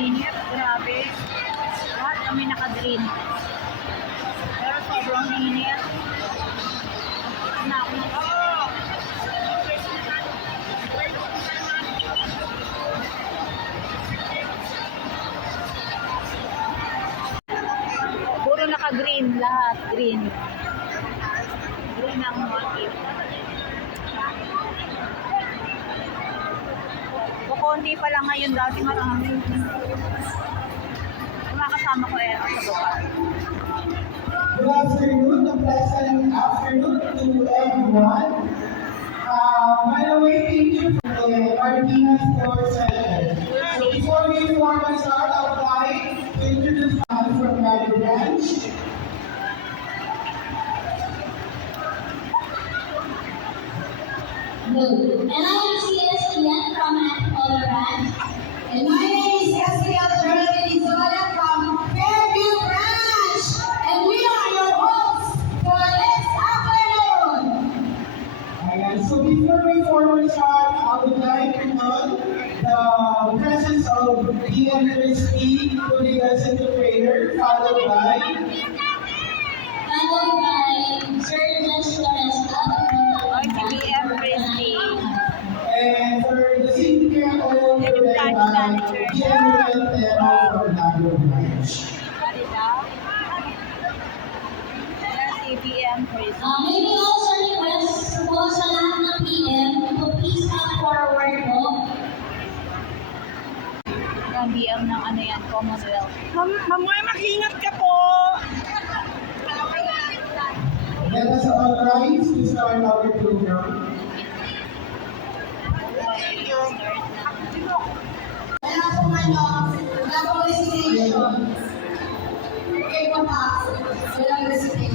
Init, grabe. Lahat kami naka-green. Pero sobrang init. Na ako. Puro naka-green lahat, green. Green ang motif. Kukunti pa lang ngayon, dati marami. Kasama ko sa baba. Good afternoon, a pleasant afternoon to everyone. By the way, thank you for the Martina Sports Center. So before we formally start, I would like to introduce us from Valley Branch. And I am CSPN from Antipolo Branch. And my name is SPL Geraldine Isola from Fairview Branch. And we are your hosts for this afternoon. Ayan, so before we formally start, I would like to note the presence of PM Crispy to lead us into prayer, followed by Sir Jens Floresta. PM Christy. and for the senior all the way by General Tero from Lagos Branch. PM Christy. May we also request po sa lahat ng PM to please come forward po. Ang BM ng ano yan, Commonwealth. Mamoy, mag-ingat ka po! Let us all rise to start our program. Wala pong resignation. Okay po pa. Walang resignation.